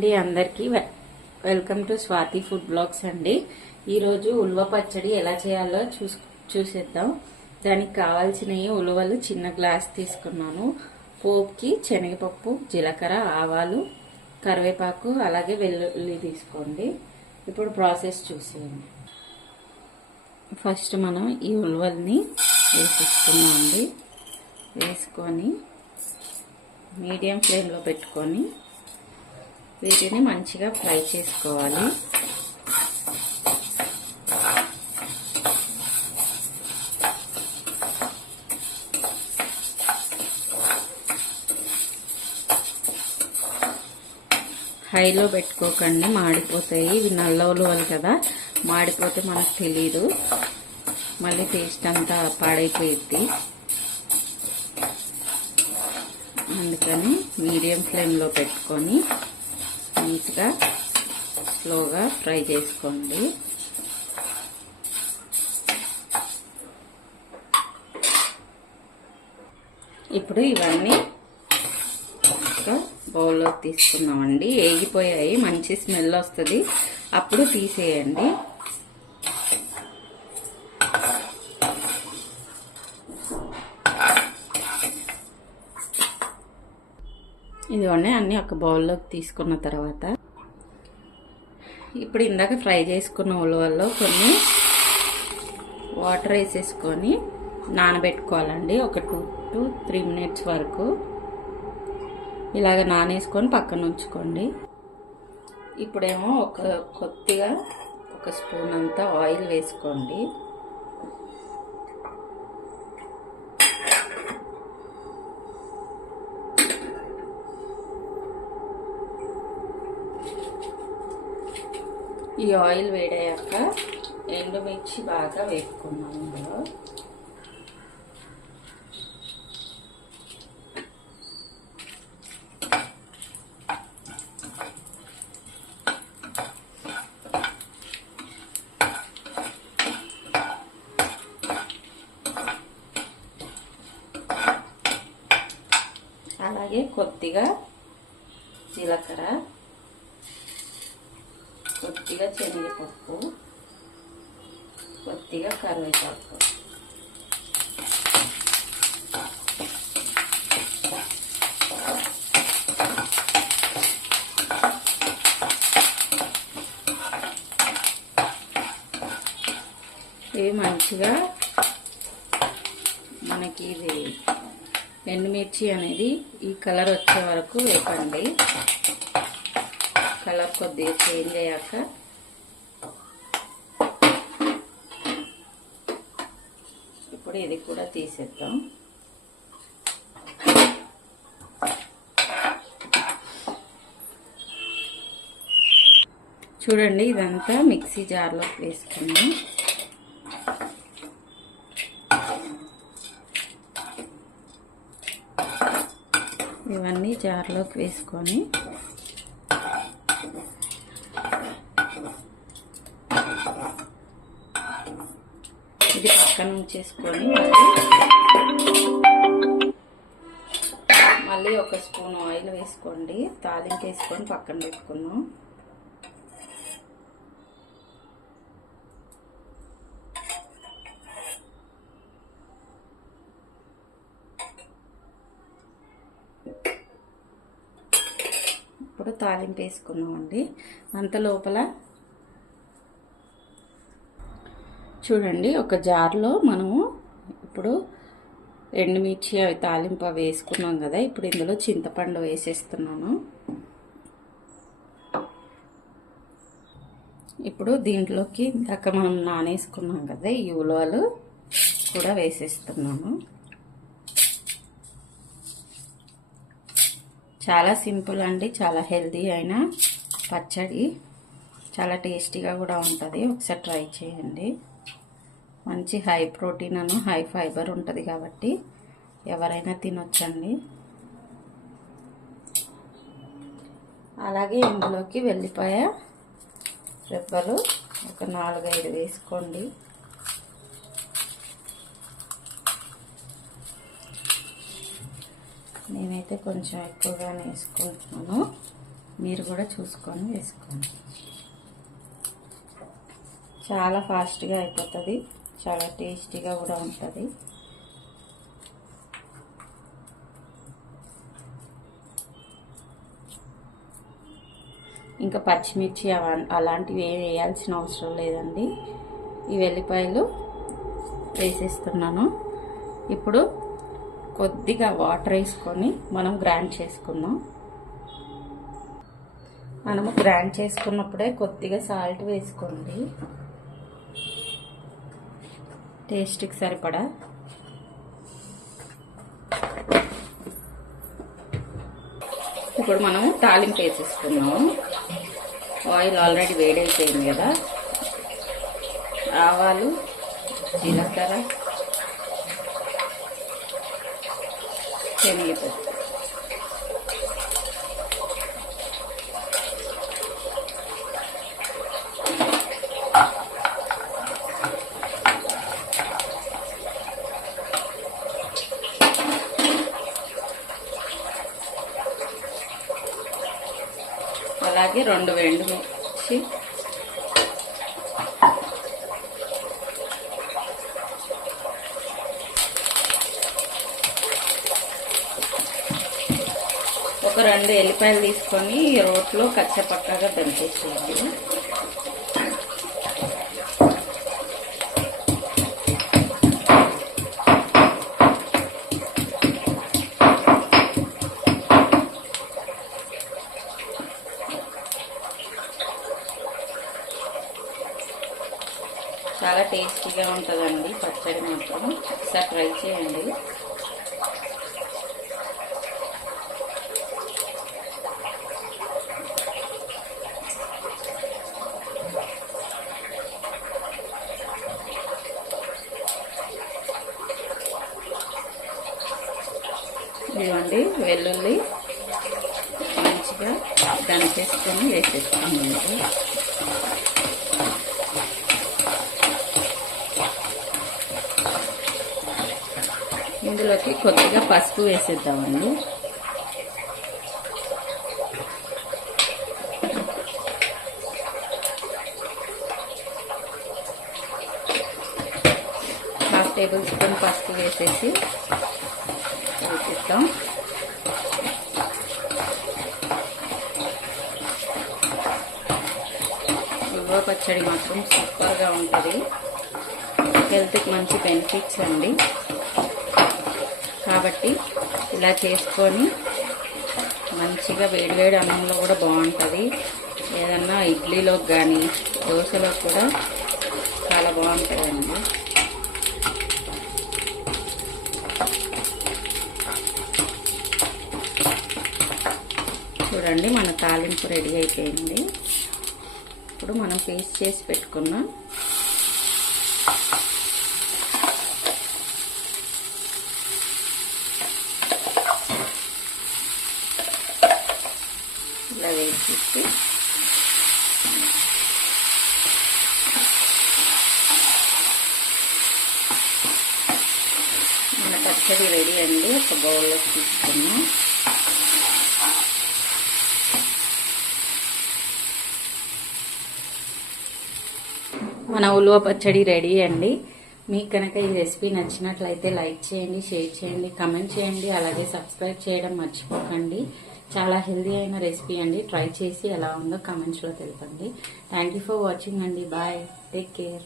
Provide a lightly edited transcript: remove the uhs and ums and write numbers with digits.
అండి అందరికీ welcome to Swathi food blogs అండి. ఈరోజు ఉలువ పచ్చడి ఎలా చేయాలో చూసేద్దాం. దానికి కావాల్సినవి ఉలువలు చిన్న గ్లాస్ తీసుకున్నాను. పోపుకి శనగపప్పు, జీలకర్ర, ఆవాలు, కరివేపాకు, అలాగే వెల్లుల్లి తీసుకోండి. ఇప్పుడు ప్రాసెస్ చూసేయండి. ఫస్ట్ మనం ఈ ఉలువల్ని వేసుకున్నామండి. వేసుకొని మీడియం ఫ్లేమ్లో పెట్టుకొని వీటిని మంచిగా ఫ్రై చేసుకోవాలి. హైలో పెట్టుకోకండి, మాడిపోతాయి. ఇవి నల్ల ఉలువలు కదా, మాడిపోతే మనకు తెలీదు, మళ్ళీ టేస్ట్ అంతా పాడైపోయిద్ది. అందుకని మీడియం ఫ్లేమ్లో పెట్టుకొని నీట్గా స్లోగా ఫ్రై చేసుకోండి. ఇప్పుడు ఇవన్నీ ఒక బౌల్లో తీసుకున్నామండి. వేగిపోయాయి, మంచి స్మెల్ వస్తుంది, అప్పుడు తీసేయండి. ఇదిగోండి, అన్నీ ఒక బౌల్లోకి తీసుకున్న తర్వాత ఇప్పుడు ఇందాక ఫ్రై చేసుకున్న ఉలవల్లో కొన్ని వాటర్ వేసేసుకొని నానబెట్టుకోవాలండి. ఒక 2 to 3 minutes వరకు ఇలాగ నానేసుకొని పక్కన ఉంచుకోండి. ఇప్పుడేమో కొద్దిగా ఒక స్పూన్ అంతా ఆయిల్ వేసుకోండి. ఈ ఆయిల్ వేడయ్యాక ఎండుమిర్చి బాగా వేసుకున్నాం. ఇందులో అలాగే కొద్దిగా జీలకర్ర, కొద్దిగా శనగపప్పు, కొద్దిగా కరివేపాకు, ఇవి మంచిగా మనకి ఇది ఎండుమిర్చి అనేది ఈ కలర్ వచ్చే వరకు వేపండి. కలర్ కొద్దిగా చేంజ్ అయ్యాక ఇప్పుడు ఇది కూడా తీసేద్దాం. చూడండి, ఇదంతా మిక్సీ జార్లోకి వేసుకుందాం. ఇవన్నీ జార్లోకి వేసుకొని ఇది పక్కన ఉంచేసుకొని మళ్ళీ ఒక స్పూన్ ఆయిల్ వేసుకోండి. తాలింపు వేసుకొని పక్కన పెట్టుకున్నాం. ఇప్పుడు తాలింపు వేసుకున్నామండి. అంత లోపల చూడండి, ఒక జార్లో మనము ఇప్పుడు ఎండుమిర్చి అవి తాలింపు వేసుకున్నాం కదా, ఇప్పుడు ఇందులో చింతపండు వేసేస్తున్నాను. ఇప్పుడు దీంట్లోకి ఇందాక మనం నానేసుకున్నాం కదా ఈ ఉలవలు కూడా వేసేస్తున్నాను. చాలా సింపుల్ అండి, చాలా హెల్తీ అయిన పచ్చడి, చాలా టేస్టీగా కూడా ఉంటుంది. ఒకసారి ట్రై చేయండి. మంచి హై ప్రోటీన్ అను హై ఫైబర్ ఉంటుంది కాబట్టి ఎవరైనా తినొచ్చండి. అలాగే ఇందులోకి వెల్లిపాయ రెబ్బలు ఒక 4-5 వేసుకోండి. నేనైతే కొంచెం ఎక్కువగానే వేసుకుంటున్నాను. మీరు కూడా చూసుకొని వేసుకోండి. చాలా ఫాస్ట్గా అయిపోతుంది, చాలా టేస్టీగా కూడా ఉంటుంది. ఇంకా పచ్చిమిర్చి అలాంటివి ఏం వేయాల్సిన అవసరం లేదండి. ఈ వెల్లిపాయలు వేసేస్తున్నాను. ఇప్పుడు కొద్దిగా వాటర్ వేసుకొని మనం గ్రైండ్ చేసుకుందాం. మనము గ్రైండ్ చేసుకున్నప్పుడే కొద్దిగా సాల్ట్ వేసుకోండి, టేస్ట్కి సరిపడా. ఇప్పుడు మనము తాలింపు వేసేసుకున్నాము. ఆయిల్ ఆల్రెడీ వేడైపోయింది కదా. ఆవాలు, జీలకర్ర, శనగపప్పు, అలాగే 2 ఎండుమిర్చి, ఒక 2 ఎల్లిపాయలు తీసుకొని రోట్లో కచ్చపక్కగా దంచేసేయండి. చాలా టేస్టీగా ఉంటుందండి పచ్చడి మాత్రం. ఒకసారి ట్రై చేయండి. ఇదిగోండి వెల్లుల్లి మంచిగా దంచేసుకొని వేసేసుకోండి. ఇందులోకి కొద్దిగా పసుపు వేసేద్దామండి. ½ టేబుల్ స్పూన్ పసుపు వేసేసి వేసేద్దాం. ఉల్వ పచ్చడి మాత్రం సూపర్గా ఉంటుంది. హెల్త్కి మంచి బెనిఫిట్స్ అండి. కాబట్టి ఇలా చేసుకొని మంచిగా వేడివేడి అన్నంలో కూడా బాగుంటుంది. ఏదన్నా ఇడ్లీలోకి కానీ దోశలో కూడా చాలా బాగుంటుందండి. చూడండి మన తాలింపు రెడీ అయిపోయింది. ఇప్పుడు మనం పేస్ట్ చేసి పెట్టుకున్నాం ఇలా వేసేసి మన పచ్చడి రెడీ అండి. ఒక బౌల్లో తీసుకున్నాం. మన ఉలువ పచ్చడి రెడీ అండి. మీకు కనుక ఈ రెసిపీ నచ్చినట్లయితే లైక్ చేయండి, షేర్ చేయండి, కామెంట్ చేయండి, అలాగే సబ్స్క్రైబ్ చేయడం మర్చిపోకండి. చాలా హెల్దీ అయిన రెసిపీ అండి. ట్రై చేసి ఎలా ఉందో కామెంట్స్లో తెలపండి. థ్యాంక్ యూ ఫర్ వాచింగ్ అండి. Bye, take care.